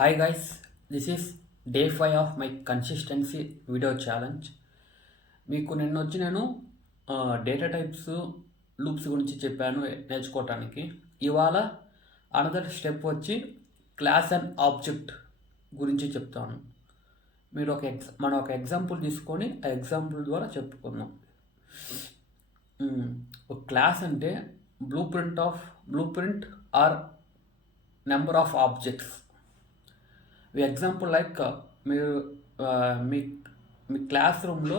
Hi guys, this is day 5 of my consistency video challenge. మీకు నేను data types loops గురించి చెప్పాను నేర్చుకోవటానికి. ఇవాళ అనదర్ స్టెప్ వచ్చి క్లాస్ అండ్ ఆబ్జెక్ట్ గురించి చెప్తాను. మీరు మనం ఒక ఎగ్జాంపుల్ తీసుకొని ఆ ఎగ్జాంపుల్ ద్వారా చెప్పుకుందాం. ఒక క్లాస్ అంటే blue print are number of objects. Example like మీరు మీ క్లాస్ రూమ్లో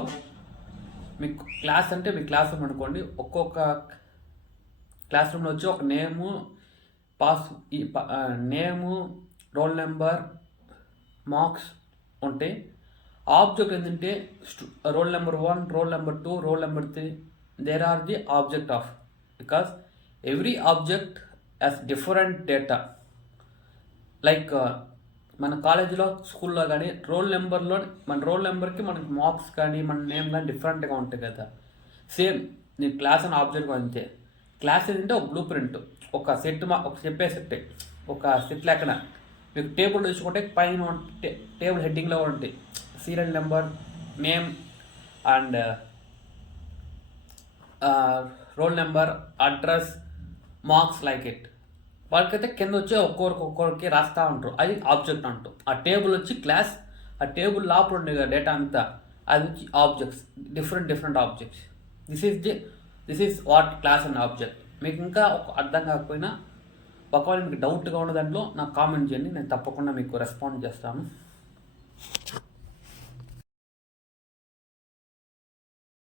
మీకు క్లాస్ అంటే మీ క్లాస్ రూమ్ అనుకోండి. ఒక్కొక్క క్లాస్ రూమ్లో వచ్చి ఒక నేము రోల్ నెంబర్ మార్క్స్ ఉంటాయి. ఆబ్జెక్ట్ ఏంటంటే roll number 1, roll number 2, roll number 3. There are the object of, because every object has different data. Like మన కాలేజీలో స్కూల్లో కానీ మన రోల్ నెంబర్కి మనకి మార్క్స్ కానీ మన నేమ్ కానీ డిఫరెంట్గా ఉంటాయి కదా. సేమ్ నేను క్లాస్ అని ఆబ్జెక్ట్ అంతే. క్లాస్ ఏంటంటే ఒక బ్లూ ప్రింట్, ఒక సెట్, ఒక సెట్ లెక్కన మీకు టేబుల్ చూసుకుంటే పైన టేబుల్ హెడ్డింగ్లో ఉంటాయి serial number, name and roll number, address, marks like it. వాళ్ళకైతే కింద వచ్చి ఒక్కొక్కరికి రాస్తూ ఉంటారు. అది ఆబ్జెక్ట్ అంటూ. ఆ టేబుల్ వచ్చి క్లాస్, ఆ టేబుల్ లోపల ఉండే డేటా అంతా అది వచ్చి objects, different objects. This is what class and object. మీకు ఇంకా అర్థం కాకపోయినా ఒకవేళ మీకు డౌట్గా ఉన్న దాంట్లో నాకు కామెంట్ చేయండి, నేను తప్పకుండా మీకు రెస్పాండ్ చేస్తాను.